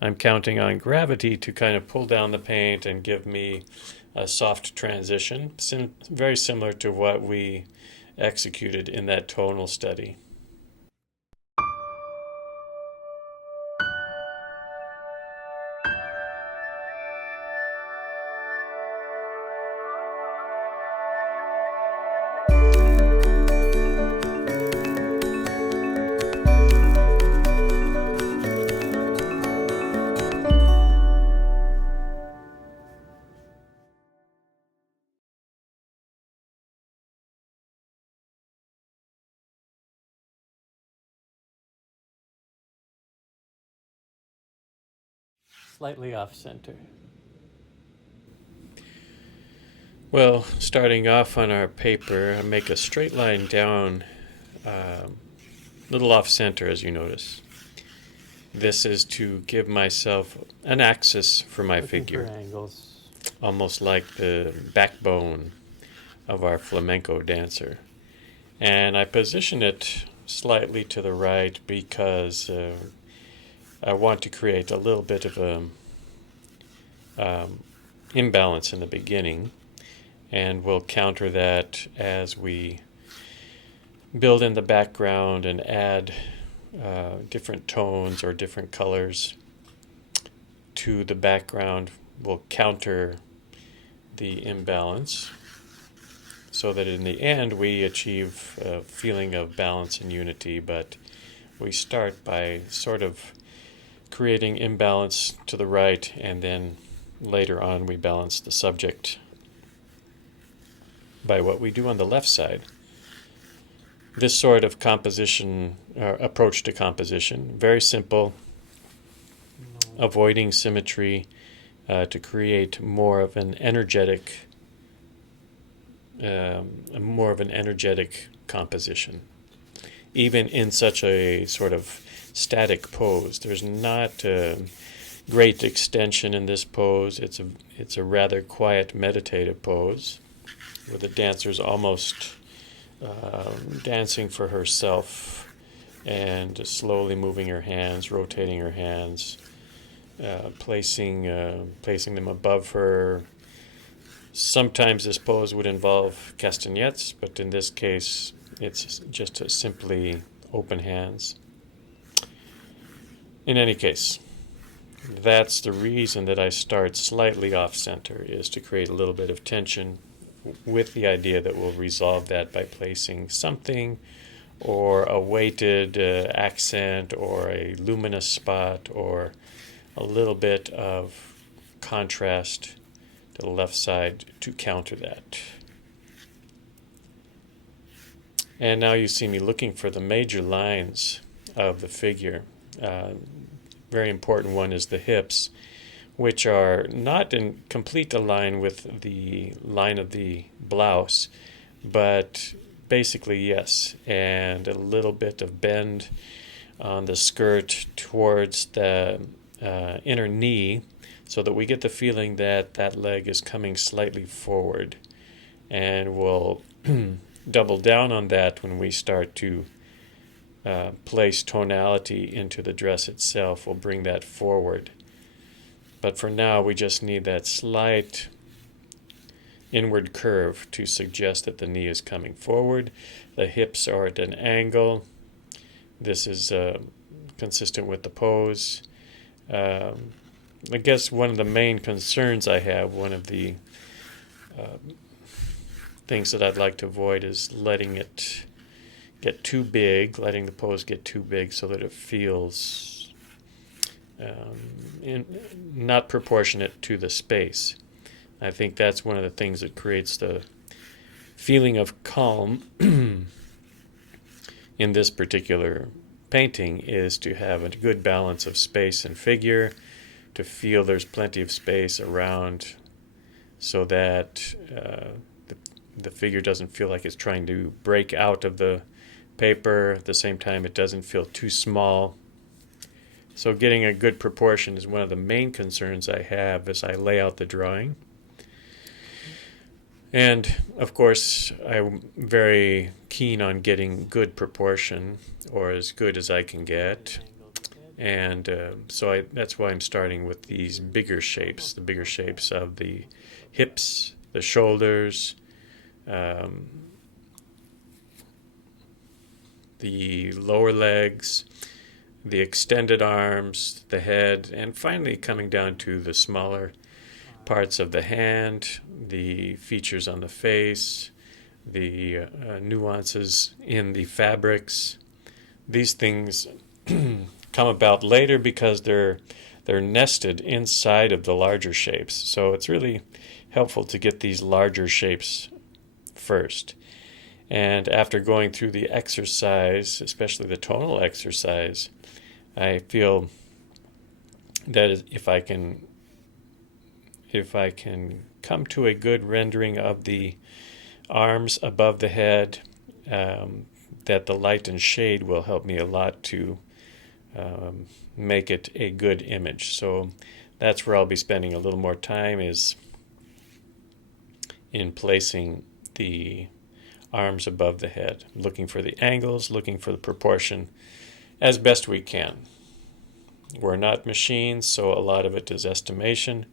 I'm counting on gravity to kind of pull down the paint and give me a soft transition, very similar to what we executed in that tonal study. Slightly off center. Well, starting off on our paper, I make a straight line down, little off center, as you notice. This is to give myself an axis for my figure, angles, almost like the backbone of our flamenco dancer. And I position it slightly to the right because I want to create a little bit of a imbalance in the beginning, and we'll counter that as we build in the background and add different tones or different colors to the background. Will counter the imbalance so that in the end we achieve a feeling of balance and unity, but we start by sort of creating imbalance to the right, and then later on we balance the subject by what we do on the left side. This sort of composition, approach to composition, very simple, avoiding symmetry to create more of an energetic composition. Even in such a sort of static pose, there's not great extension in this pose. It's a rather quiet meditative pose where the dancer's almost dancing for herself and slowly moving her hands, rotating her hands, placing them above her. Sometimes this pose would involve castanets, but in this case it's just simply open hands. In any case, that's the reason that I start slightly off center, is to create a little bit of tension, with the idea that we'll resolve that by placing something or a weighted accent or a luminous spot or a little bit of contrast to the left side to counter that. And now you see me looking for the major lines of the figure. Very important one is the hips, which are not in complete align with the line of the blouse, but basically yes, and a little bit of bend on the skirt towards the inner knee, so that we get the feeling that that leg is coming slightly forward. And we'll double down on that when we start to place tonality into the dress itself. We'll bring that forward. But for now, we just need that slight inward curve to suggest that the knee is coming forward. The hips are at an angle. This is consistent with the pose. I guess one of the main concerns I have, one of the things that I'd like to avoid, is letting it get too big, letting the pose get too big so that it feels not proportionate to the space. I think that's one of the things that creates the feeling of calm in this particular painting, is to have a good balance of space and figure, to feel there's plenty of space around so that the figure doesn't feel like it's trying to break out of the paper. At the same time, it doesn't feel too small. So getting a good proportion is one of the main concerns I have as I lay out the drawing. And of course, I'm very keen on getting good proportion, or as good as I can get. And so that's why I'm starting with these bigger shapes, the bigger shapes of the hips, the shoulders, um, the lower legs, the extended arms, the head, and finally coming down to the smaller parts of the hand, the features on the face, the nuances in the fabrics. These things come about later because they're nested inside of the larger shapes. So it's really helpful to get these larger shapes first. And after going through the exercise, especially the tonal exercise, I feel that if I can come to a good rendering of the arms above the head, that the light and shade will help me a lot to make it a good image. So that's where I'll be spending a little more time, is in placing the arms above the head, looking for the angles, looking for the proportion as best we can. We're not machines, so a lot of it is estimation,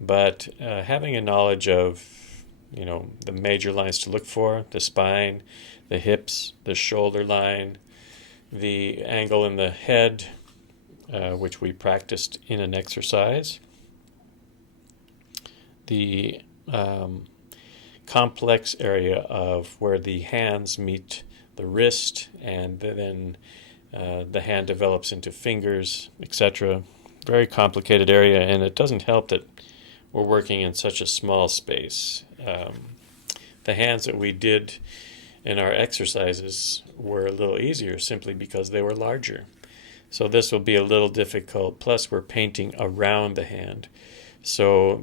but having a knowledge of, the major lines to look for, the spine, the hips, the shoulder line, the angle in the head, which we practiced in an exercise, the complex area of where the hands meet the wrist, and then the hand develops into fingers, etc. Very complicated area, and it doesn't help that we're working in such a small space. The hands that we did in our exercises were a little easier simply because they were larger. So this will be a little difficult, plus we're painting around the hand. So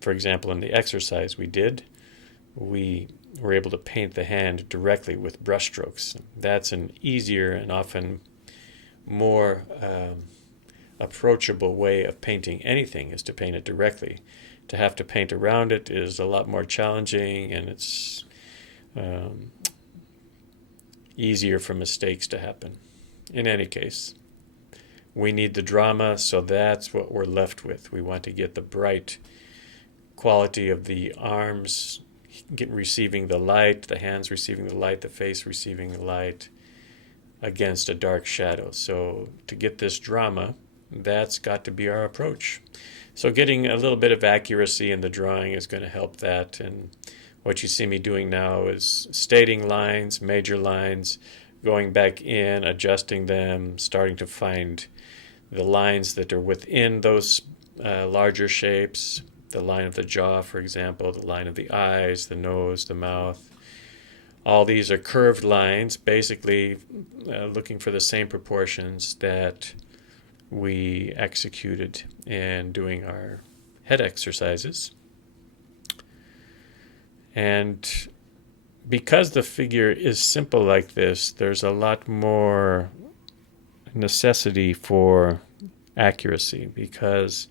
for example, in the exercise we were able to paint the hand directly with brush strokes. That's an easier and often more approachable way of painting anything, is to paint it directly. To have to paint around it is a lot more challenging, and it's easier for mistakes to happen. In any case, we need the drama, so that's what we're left with. We want to get the bright quality of the arms receiving the light, the hands receiving the light, the face receiving the light against a dark shadow. So to get this drama, that's got to be our approach. So getting a little bit of accuracy in the drawing is going to help that. And what you see me doing now is stating lines, major lines, going back in, adjusting them, starting to find the lines that are within those larger shapes, the line of the jaw, for example, the line of the eyes, the nose, the mouth. All these are curved lines, basically looking for the same proportions that we executed in doing our head exercises. And because the figure is simple like this, there's a lot more necessity for accuracy, because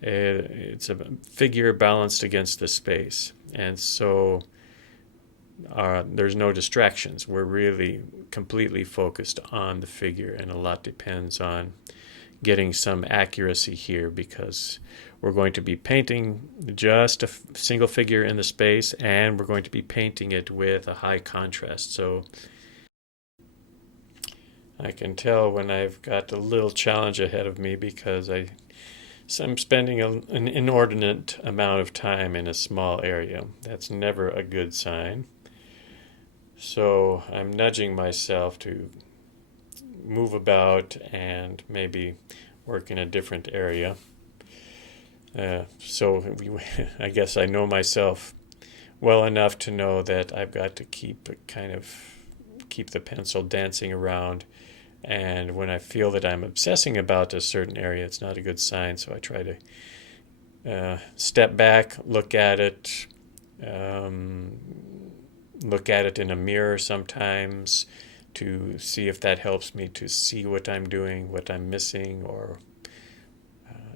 it's a figure balanced against the space. And so there's no distractions. We're really completely focused on the figure, and a lot depends on getting some accuracy here, because we're going to be painting just a single figure in the space, and we're going to be painting it with a high contrast. So I can tell when I've got a little challenge ahead of me, because I'm spending an inordinate amount of time in a small area. That's never a good sign. So I'm nudging myself to move about and maybe work in a different area. I guess I know myself well enough to know that I've got to keep the pencil dancing around. And when I feel that I'm obsessing about a certain area, it's not a good sign. So I try to step back, look at it in a mirror sometimes, to see if that helps me to see what I'm doing, what I'm missing, or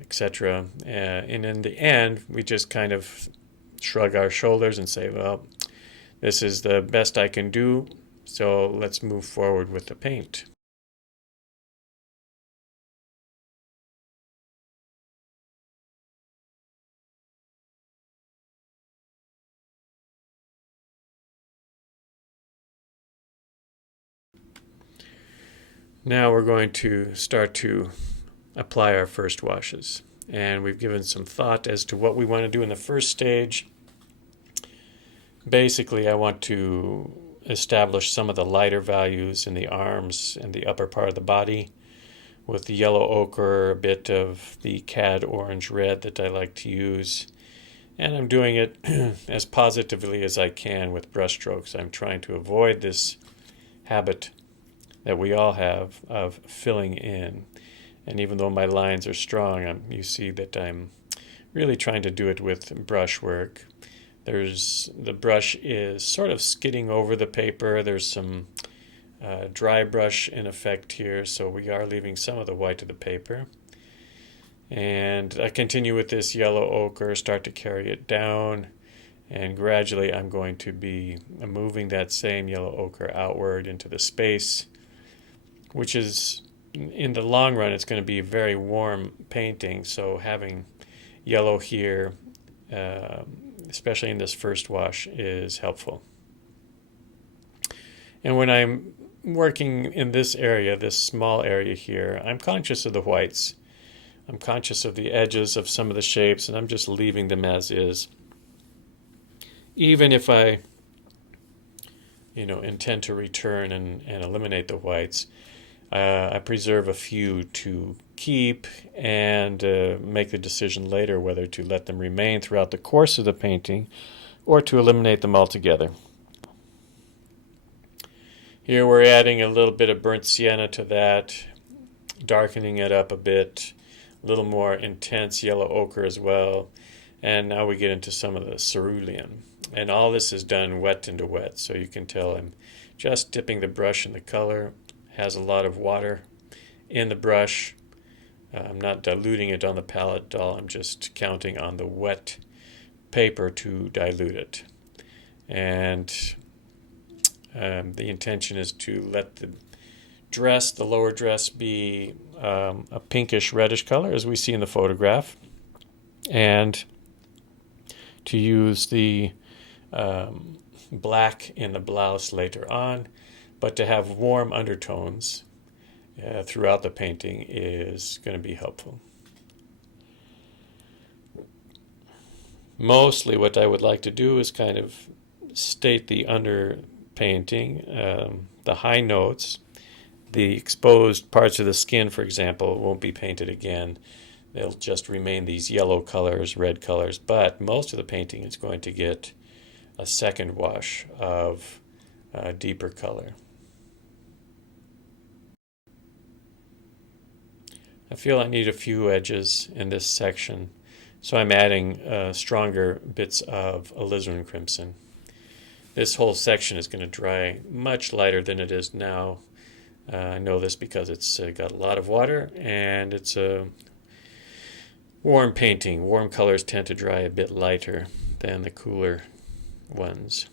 etc. And in the end, we just kind of shrug our shoulders and say, well, this is the best I can do, so let's move forward with the paint. Now we're going to start to apply our first washes. And we've given some thought as to what we want to do in the first stage. Basically, I want to establish some of the lighter values in the arms and the upper part of the body with the yellow ochre, a bit of the cad orange red that I like to use. And I'm doing it as positively as I can with brush strokes. I'm trying to avoid this habit that we all have of filling in. And even though my lines are strong, you see that I'm really trying to do it with brush work. The brush is sort of skidding over the paper. There's some dry brush in effect here, so we are leaving some of the white of the paper. And I continue with this yellow ochre, start to carry it down, and gradually I'm going to be moving that same yellow ochre outward into the space, which is, in the long run, it's going to be a very warm painting, so having yellow here, especially in this first wash, is helpful. And when I'm working in this area, this small area here, I'm conscious of the whites. I'm conscious of the edges of some of the shapes, and I'm just leaving them as is. Even if I, intend to return and eliminate the whites, I preserve a few to keep and make the decision later whether to let them remain throughout the course of the painting or to eliminate them altogether. Here we're adding a little bit of burnt sienna to that, darkening it up a bit, a little more intense yellow ochre as well. And now we get into some of the cerulean. And all this is done wet into wet, so you can tell I'm just dipping the brush in the color. It has a lot of water in the brush. I'm not diluting it on the palette at all. I'm just counting on the wet paper to dilute it. And the intention is to let the lower dress, be a pinkish reddish color as we see in the photograph, and to use the black in the blouse later on, but to have warm undertones throughout the painting is going to be helpful. Mostly what I would like to do is kind of state the underpainting, the high notes. The exposed parts of the skin, for example, won't be painted again. They'll just remain these yellow colors, red colors, but most of the painting is going to get a second wash of deeper color. I feel I need a few edges in this section, so I'm adding stronger bits of alizarin crimson. This whole section is going to dry much lighter than it is now. I know this because it's got a lot of water, and it's a warm painting. Warm colors tend to dry a bit lighter than the cooler ones.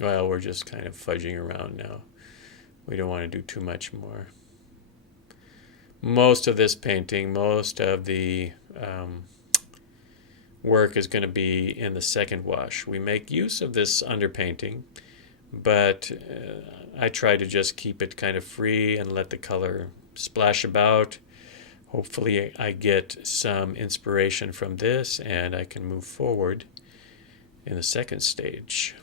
Well, we're just kind of fudging around now. We don't want to do too much more. Most of this painting, most of the work is going to be in the second wash. We make use of this underpainting, but I try to just keep it kind of free and let the color splash about. Hopefully I get some inspiration from this and I can move forward in the second stage.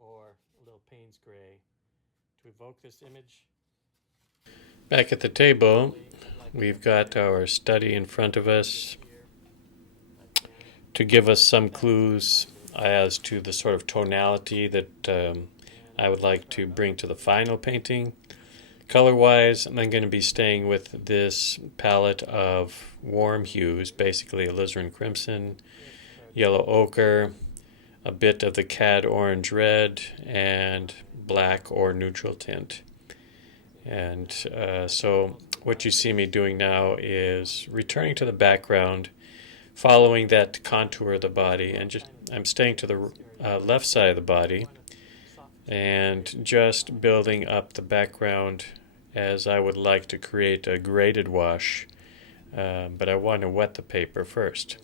Or a little Payne's gray to evoke this image. Back at the table, we've got our study in front of us to give us some clues as to the sort of tonality that I would like to bring to the final painting. Color-wise, I'm going to be staying with this palette of warm hues, basically alizarin crimson, yellow ochre, a bit of the cad orange red, and black or neutral tint. And so what you see me doing now is returning to the background, following that contour of the body, and I'm staying to the left side of the body and just building up the background as I would like to create a graded wash, but I want to wet the paper first.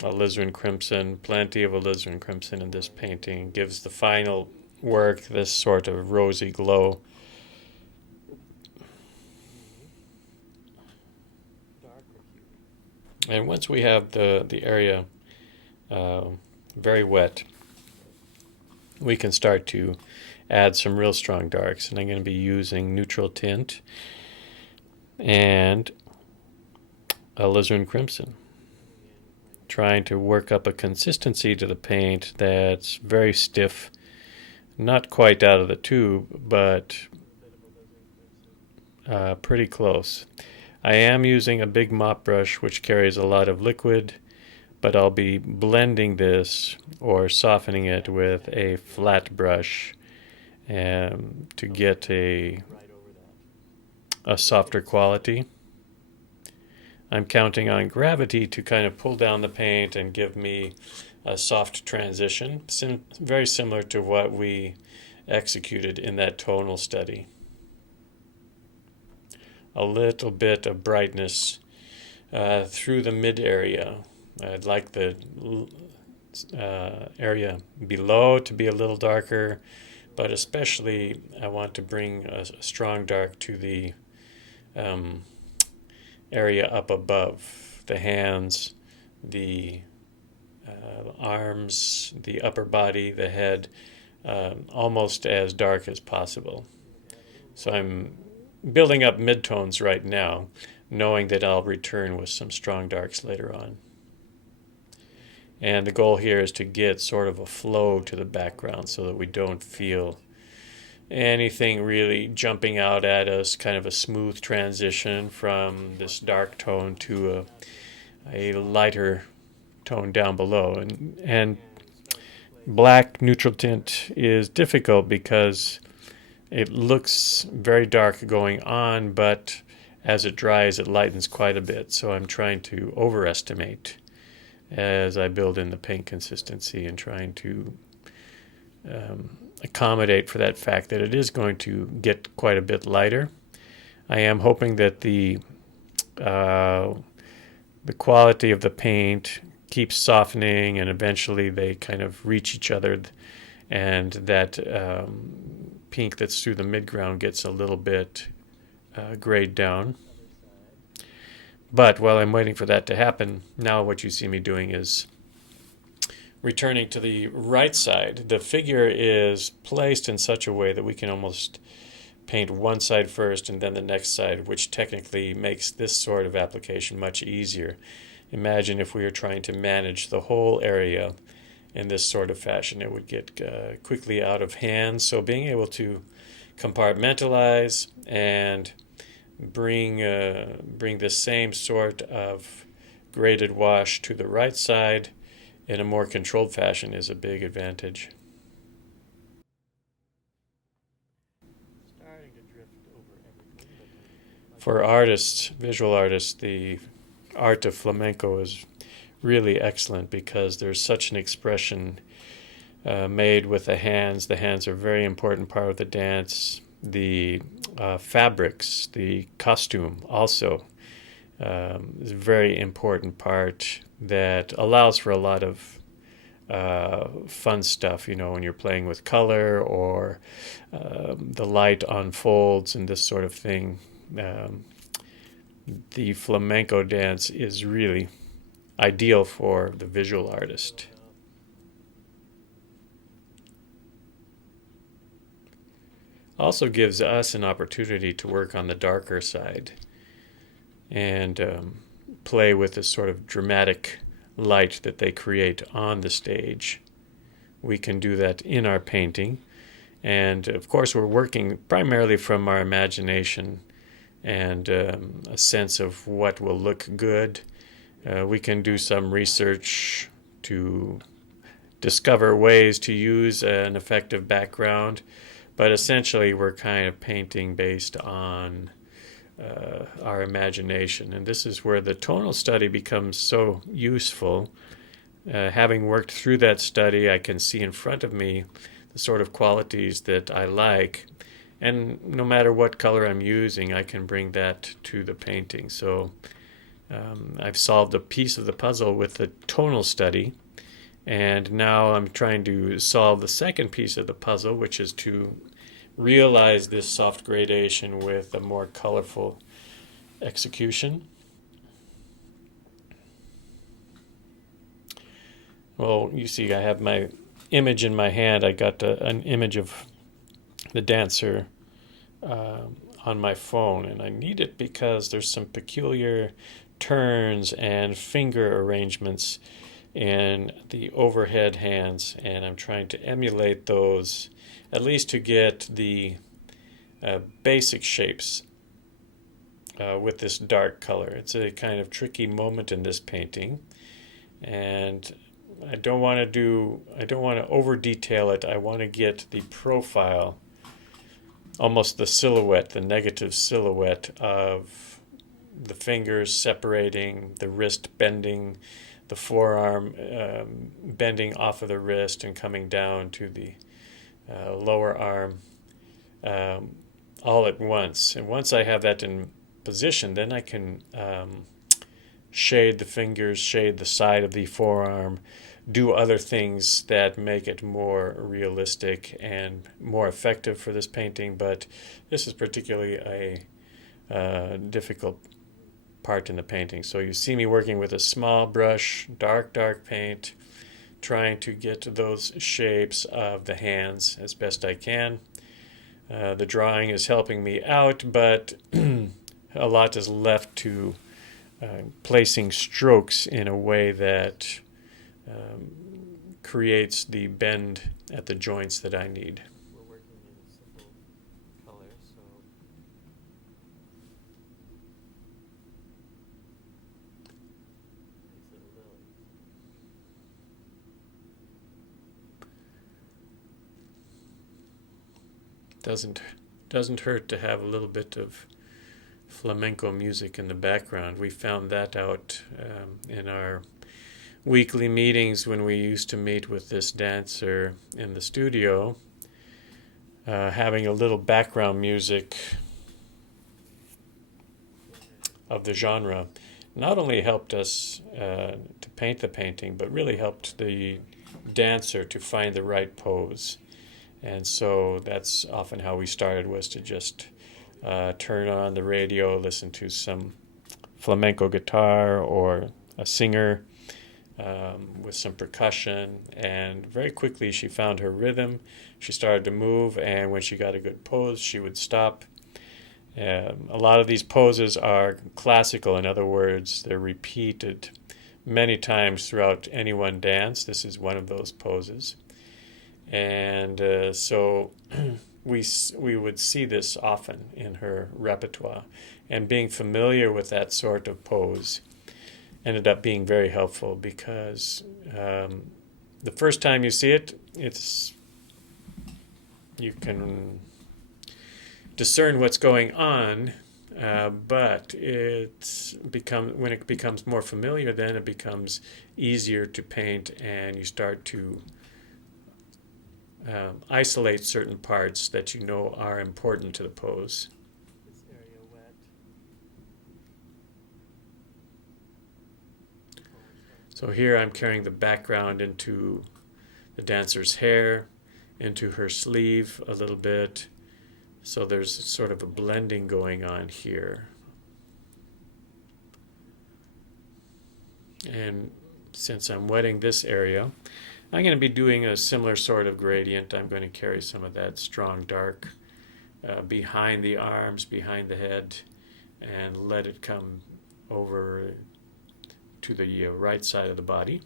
Alizarin crimson, plenty of alizarin crimson in this painting, gives the final work this sort of rosy glow. And once we have the area very wet, we can start to add some real strong darks. And I'm going to be using neutral tint and alizarin crimson, trying to work up a consistency to the paint that's very stiff, not quite out of the tube, but pretty close. I am using a big mop brush which carries a lot of liquid, but I'll be blending this or softening it with a flat brush to get a softer quality. I'm counting on gravity to kind of pull down the paint and give me a soft transition, very similar to what we executed in that tonal study. A little bit of brightness through the mid area. I'd like the area below to be a little darker, but especially I want to bring a strong dark to the area up above, the hands, the arms, the upper body, the head, almost as dark as possible. So I'm building up midtones right now, knowing that I'll return with some strong darks later on. And the goal here is to get sort of a flow to the background so that we don't feel anything really jumping out at us, kind of a smooth transition from this dark tone to a lighter tone down below. And black neutral tint is difficult because it looks very dark going on, but as it dries, it lightens quite a bit. So I'm trying to overestimate as I build in the paint consistency and trying to accommodate for that fact that it is going to get quite a bit lighter. I am hoping that the quality of the paint keeps softening and eventually they kind of reach each other, and that pink that's through the midground gets a little bit grayed down. But while I'm waiting for that to happen, now what you see me doing is returning to the right side. The figure is placed in such a way that we can almost paint one side first and then the next side, which technically makes this sort of application much easier. Imagine if we were trying to manage the whole area in this sort of fashion, it would get quickly out of hand. So being able to compartmentalize and bring the same sort of graded wash to the right side in a more controlled fashion is a big advantage. For artists, visual artists, the art of flamenco is really excellent because there's such an expression made with the hands. The hands are a very important part of the dance. The fabrics, the costume also is a very important part that allows for a lot of fun stuff, when you're playing with color or the light unfolds and this sort of thing. The flamenco dance is really ideal for the visual artist. Also gives us an opportunity to work on the darker side and play with this sort of dramatic light that they create on the stage. We can do that in our painting. And of course, we're working primarily from our imagination and a sense of what will look good. We can do some research to discover ways to use an effective background, but essentially we're kind of painting based on our imagination. And this is where the tonal study becomes so useful having worked through that study, I can see in front of me the sort of qualities that I like. And no matter what color I'm using, I can bring that to the painting. So I've solved a piece of the puzzle with the tonal study. And now I'm trying to solve the second piece of the puzzle, which is to realize this soft gradation with a more colorful execution. Well, you see, I have my image in my hand. I got an image of the dancer on my phone, and I need it because there's some peculiar turns and finger arrangements in the overhead hands, and I'm trying to emulate those, at least to get the basic shapes with this dark color. It's a kind of tricky moment in this painting, and I don't want to over detail it. I want to get the profile, almost the silhouette, the negative silhouette of the fingers separating, the wrist bending, the forearm bending off of the wrist and coming down to the lower arm all at once. And once I have that in position, then I can shade the fingers, shade the side of the forearm, do other things that make it more realistic and more effective for this painting. But this is particularly a difficult part in the painting. So you see me working with a small brush, dark paint, trying to get those shapes of the hands as best I can. The drawing is helping me out, but a lot is left to placing strokes in a way that creates the bend at the joints that I need. We're working in simple colors, so these little lilies. Doesn't hurt to have a little bit of flamenco music in the background. We found that out in our weekly meetings when we used to meet with this dancer in the studio. Having a little background music of the genre not only helped us to paint the painting, but really helped the dancer to find the right pose. And so that's often how we started, was to just turn on the radio, listen to some flamenco guitar or a singer with some percussion, and very quickly she found her rhythm. She started to move, and when she got a good pose, she would stop. A lot of these poses are classical. In other words, they're repeated many times throughout any one dance. This is one of those poses. And so we would see this often in her repertoire. And being familiar with that sort of pose ended up being very helpful, because the first time you see it, you can discern what's going on, but when it becomes more familiar, then it becomes easier to paint, and you start to isolate certain parts that you know are important to the pose. This area wet. So here I'm carrying the background into the dancer's hair, into her sleeve a little bit. So there's sort of a blending going on here. And since I'm wetting this area, I'm going to be doing a similar sort of gradient. I'm going to carry some of that strong dark behind the arms, behind the head, and let it come over to the right side of the body.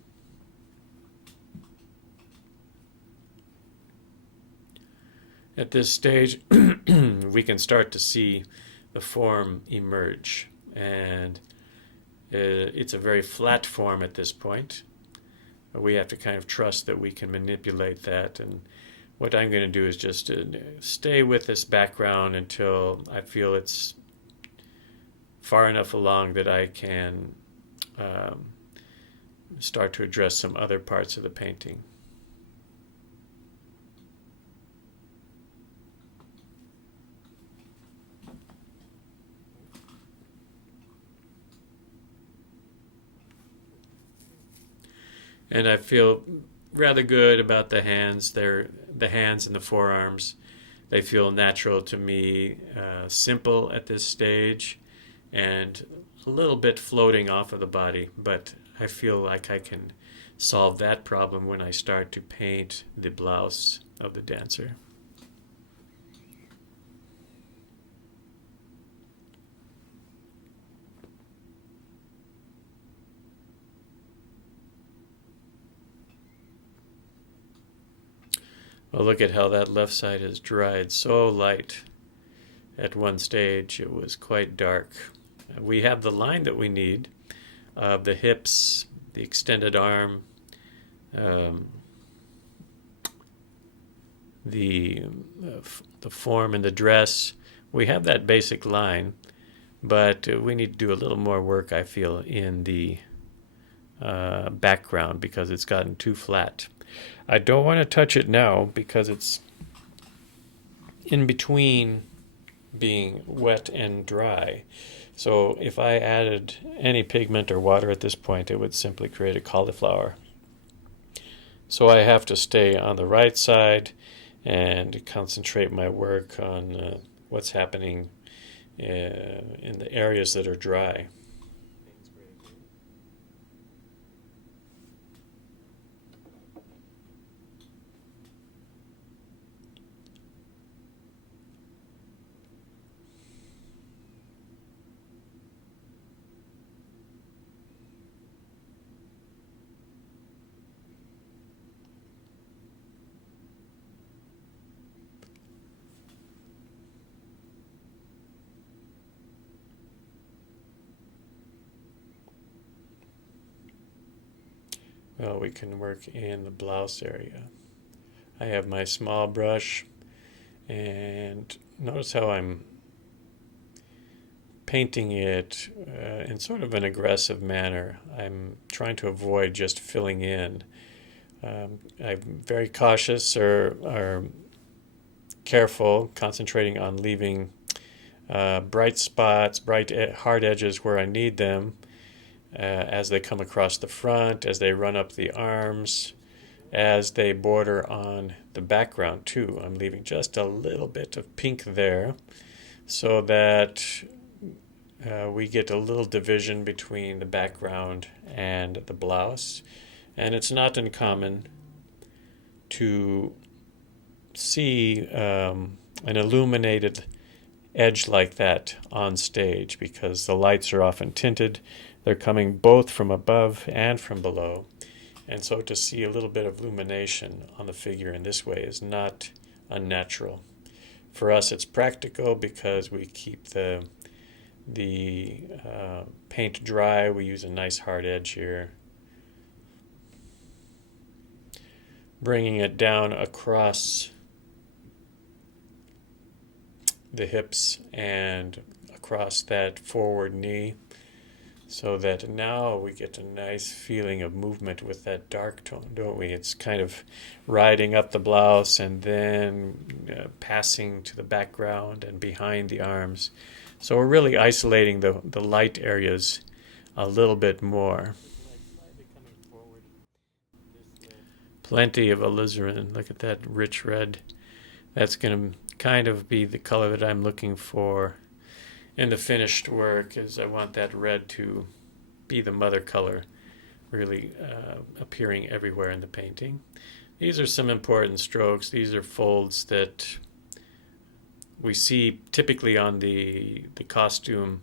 At this stage, we can start to see the form emerge, and it's a very flat form at this point. We have to kind of trust that we can manipulate that, and what I'm going to do is just stay with this background until I feel it's far enough along that I can start to address some other parts of the painting. And I feel rather good about the hands. The hands and the forearms. They feel natural to me, simple at this stage, and a little bit floating off of the body. But I feel like I can solve that problem when I start to paint the blouse of the dancer. Well, look at how that left side has dried so light. At one stage, it was quite dark. We have the line that we need of the hips, the extended arm, the form and the dress. We have that basic line, but we need to do a little more work, I feel, in the background because it's gotten too flat. I don't want to touch it now because it's in between being wet and dry. So if I added any pigment or water at this point, it would simply create a cauliflower. So I have to stay on the right side and concentrate my work on what's happening in the areas that are dry. Well, we can work in the blouse area. I have my small brush, and notice how I'm painting it in sort of an aggressive manner. I'm trying to avoid just filling in. I'm very cautious or careful, concentrating on leaving bright spots, bright hard edges where I need them. As they come across the front, as they run up the arms, as they border on the background too. I'm leaving just a little bit of pink there so that we get a little division between the background and the blouse. And it's not uncommon to see an illuminated edge like that on stage because the lights are often tinted. They're coming both from above and from below. And so to see a little bit of illumination on the figure in this way is not unnatural. For us, it's practical because we keep the paint dry. We use a nice hard edge here. Bringing it down across the hips and across that forward knee, so that now we get a nice feeling of movement with that dark tone, don't we? It's kind of riding up the blouse and then passing to the background and behind the arms. So we're really isolating the light areas a little bit more. Plenty of alizarin. Look at that rich red. That's going to kind of be the color that I'm looking for in the finished work, is I want that red to be the mother color, really appearing everywhere in the painting. These are some important strokes. These are folds that we see typically on the costume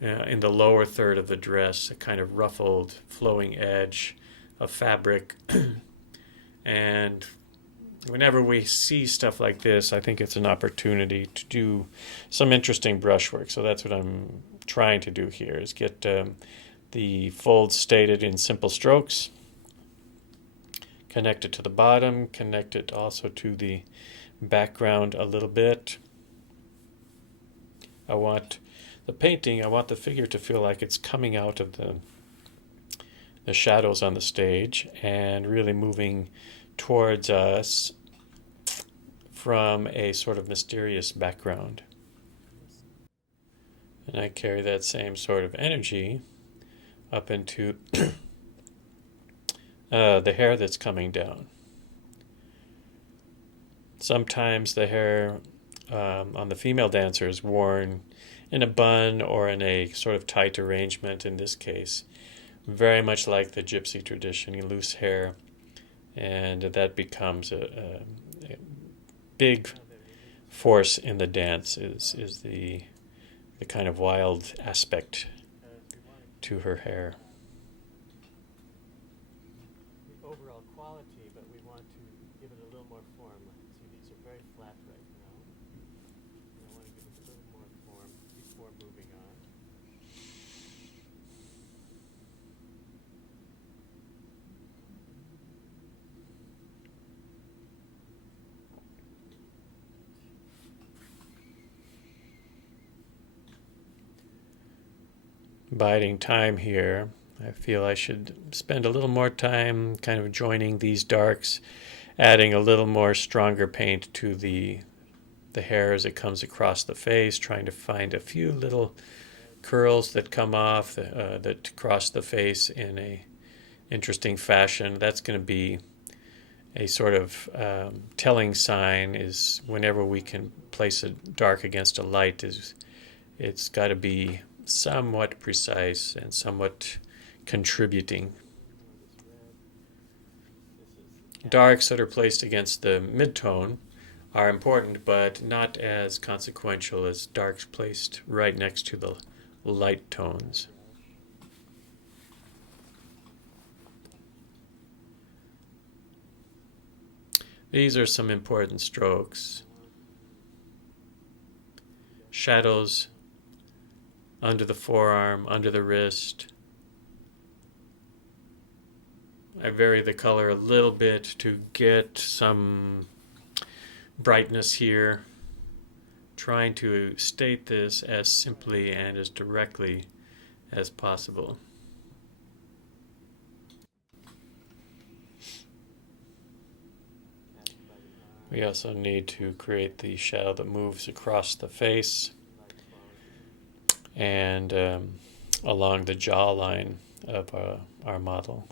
in the lower third of the dress, a kind of ruffled, flowing edge of fabric. And whenever we see stuff like this, I think it's an opportunity to do some interesting brushwork. So that's what I'm trying to do here, is get the folds stated in simple strokes, connect it to the bottom, connect it also to the background a little bit. I want the figure to feel like it's coming out of the shadows on the stage and really moving towards us from a sort of mysterious background. And I carry that same sort of energy up into the hair that's coming down. Sometimes the hair on the female dancer is worn in a bun or in a sort of tight arrangement in this case, very much like the gypsy tradition, loose hair, and that becomes a big force in the dance is the kind of wild aspect to her hair. The overall quality, but we want to give it a little more form. See, these are very flat right now. And I want to give it a little more form before moving on. Biding time here. I feel I should spend a little more time kind of joining these darks, adding a little more stronger paint to the hair as it comes across the face, trying to find a few little curls that come off that cross the face in a interesting fashion. That's going to be a sort of telling sign is whenever we can place a dark against a light it's got to be somewhat precise and somewhat contributing. Darks that are placed against the midtone are important, but not as consequential as darks placed right next to the light tones. These are some important strokes. Shadows under the forearm, under the wrist. I vary the color a little bit to get some brightness here, trying to state this as simply and as directly as possible. We also need to create the shadow that moves across the face and along the jawline of our model.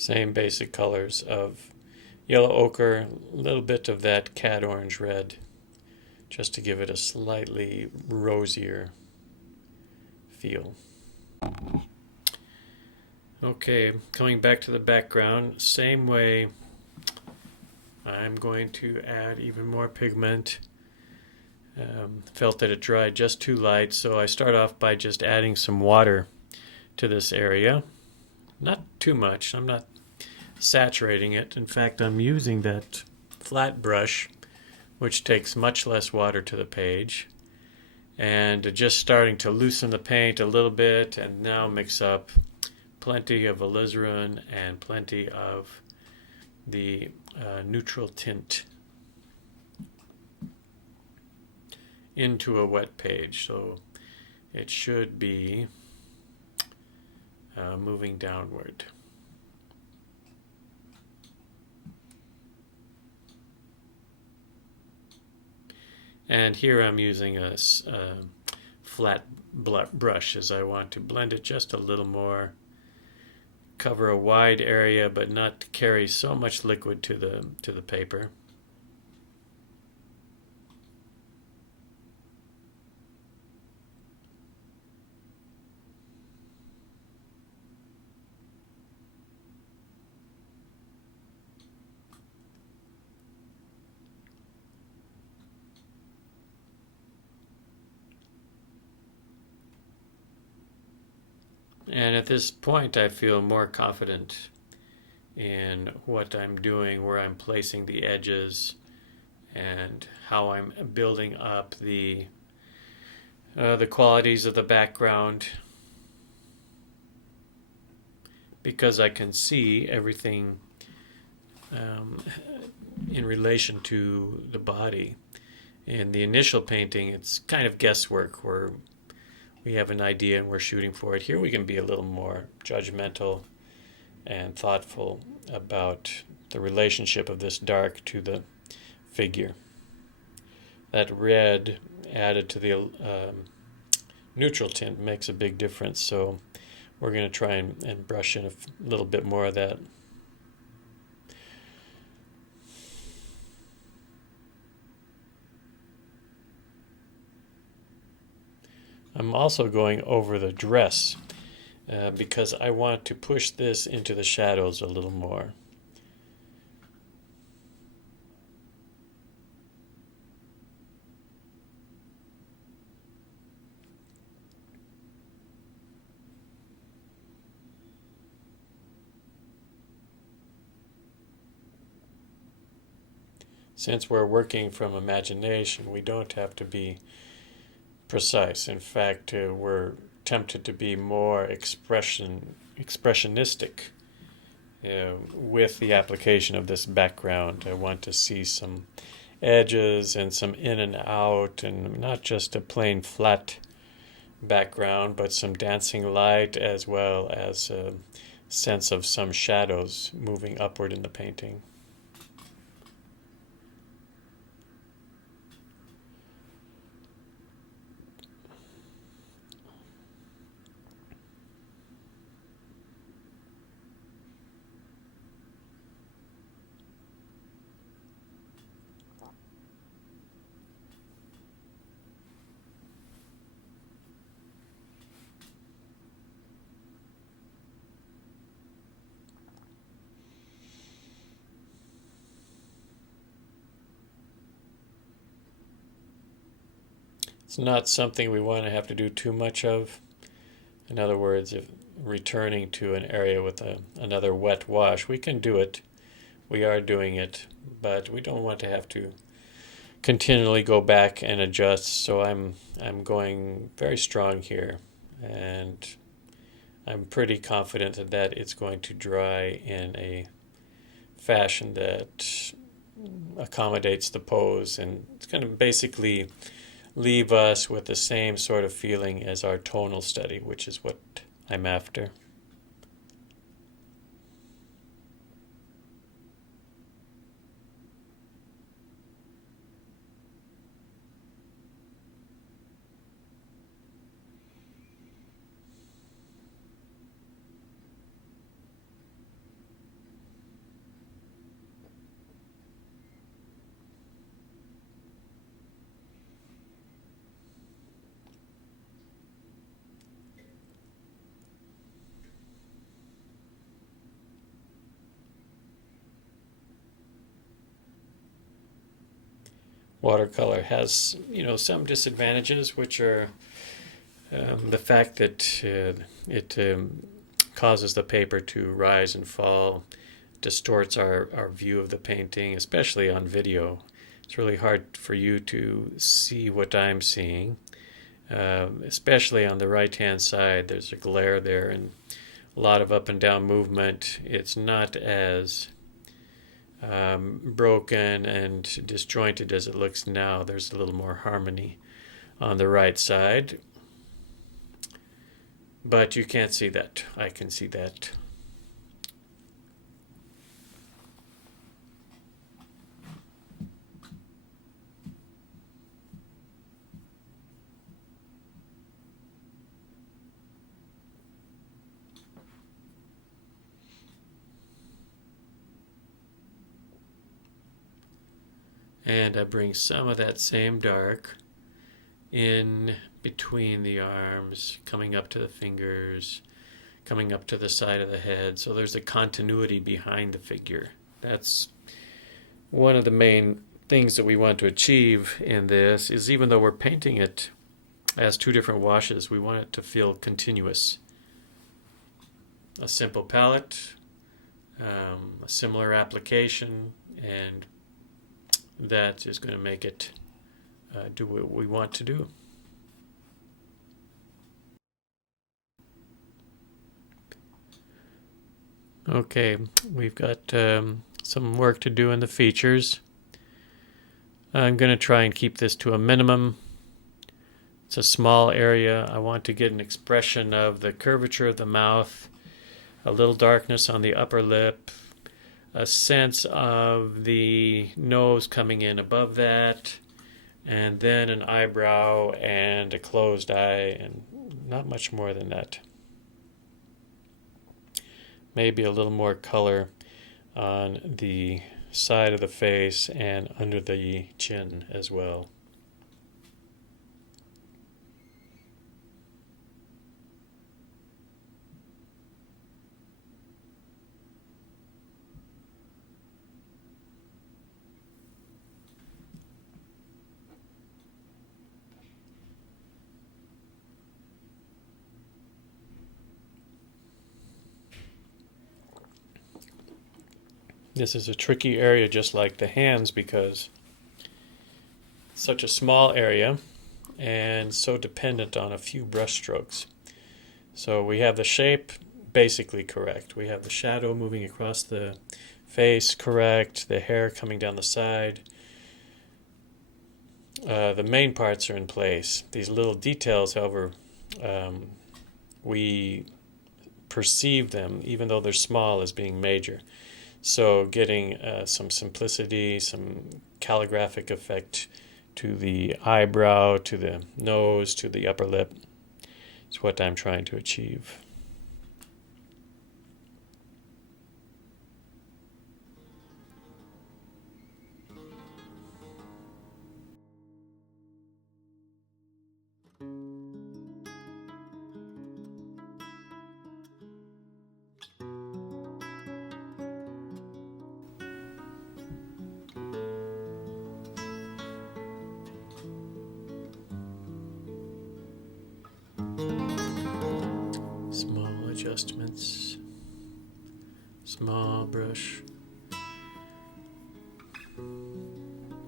Same basic colors of yellow ochre, a little bit of that cat orange red, just to give it a slightly rosier feel. Okay, coming back to the background, same way, I'm going to add even more pigment. Felt that it dried just too light, so I start off by just adding some water to this area. Not too much. I'm not saturating it. In fact, I'm using that flat brush, which takes much less water to the page, and just starting to loosen the paint a little bit, and now mix up plenty of alizarin and plenty of the neutral tint into a wet page. So it should be moving downward. And here I'm using a flat brush as I want to blend it just a little more, cover a wide area but not carry so much liquid to the paper. And at this point, I feel more confident in what I'm doing, where I'm placing the edges, and how I'm building up the qualities of the background, because I can see everything in relation to the body. In the initial painting, it's kind of guesswork where we have an idea and we're shooting for it. Here we can be a little more judgmental and thoughtful about the relationship of this dark to the figure. That red added to the neutral tint makes a big difference, so we're going to try and brush in a little bit more of that. I'm also going over the dress because I want to push this into the shadows a little more. Since we're working from imagination, we don't have to be precise. In fact, we're tempted to be more expressionistic with the application of this background. I want to see some edges and some in and out, and not just a plain flat background, but some dancing light as well as a sense of some shadows moving upward in the painting. It's not something we want to have to do too much of. In other words, if returning to an area with another wet wash, we can do it. We are doing it, but we don't want to have to continually go back and adjust. So I'm going very strong here, and I'm pretty confident that it's going to dry in a fashion that accommodates the pose, and it's going to basically leave us with the same sort of feeling as our tonal study, which is what I'm after. Watercolor has, some disadvantages, which are the fact that it causes the paper to rise and fall, distorts our view of the painting, especially on video. It's really hard for you to see what I'm seeing, especially on the right-hand side. There's a glare there and a lot of up and down movement. It's not as broken and disjointed as it looks now. There's a little more harmony on the right side, but you can't see that. I can see that. And I bring some of that same dark in between the arms, coming up to the fingers, coming up to the side of the head. So there's a continuity behind the figure. That's one of the main things that we want to achieve in this, is even though we're painting it as two different washes, we want it to feel continuous. a simple palette, a similar application, and that is going to make it do what we want to do. Okay, we've got some work to do in the features. I'm going to try and keep this to a minimum. It's a small area. I want to get an expression of the curvature of the mouth, a little darkness on the upper lip, a sense of the nose coming in above that, and then an eyebrow and a closed eye, and not much more than that. Maybe a little more color on the side of the face and under the chin as well. This is a tricky area, just like the hands, because it's such a small area and so dependent on a few brush strokes. So we have the shape basically correct. We have the shadow moving across the face correct, the hair coming down the side. The main parts are in place. These little details, however, we perceive them, even though they're small, as being major. So getting some simplicity, some calligraphic effect to the eyebrow, to the nose, to the upper lip is what I'm trying to achieve. Small adjustments, small brush.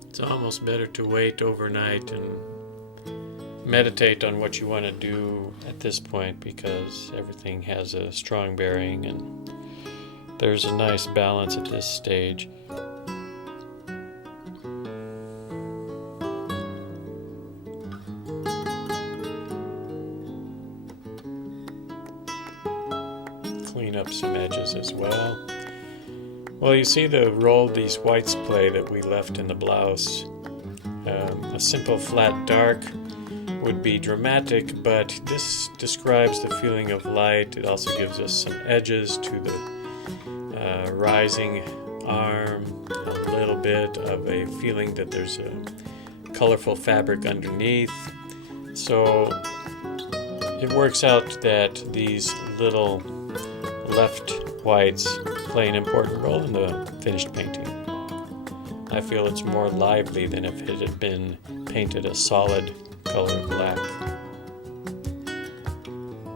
It's almost better to wait overnight and meditate on what you want to do at this point, because everything has a strong bearing and there's a nice balance at this stage. Clean up some edges as well. Well, you see the role these whites play that we left in the blouse. A simple flat dark would be dramatic, but this describes the feeling of light. It also gives us some edges to the rising arm, a little bit of a feeling that there's a colorful fabric underneath. So it works out that these little left whites play an important role in the finished painting. I feel it's more lively than if it had been painted a solid color black.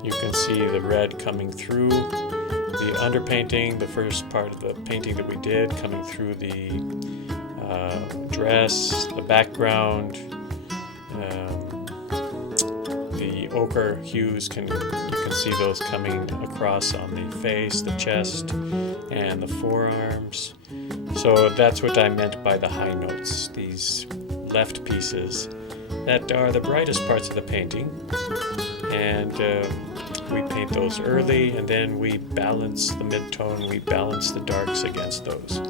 You can see the red coming through the underpainting, the first part of the painting that we did, coming through the dress, the background, the ochre hues, you can see those coming across on the face, the chest, and the forearms. So that's what I meant by the high notes, these left pieces that are the brightest parts of the painting, and we paint those early, and then we balance the mid-tone, we balance the darks against those.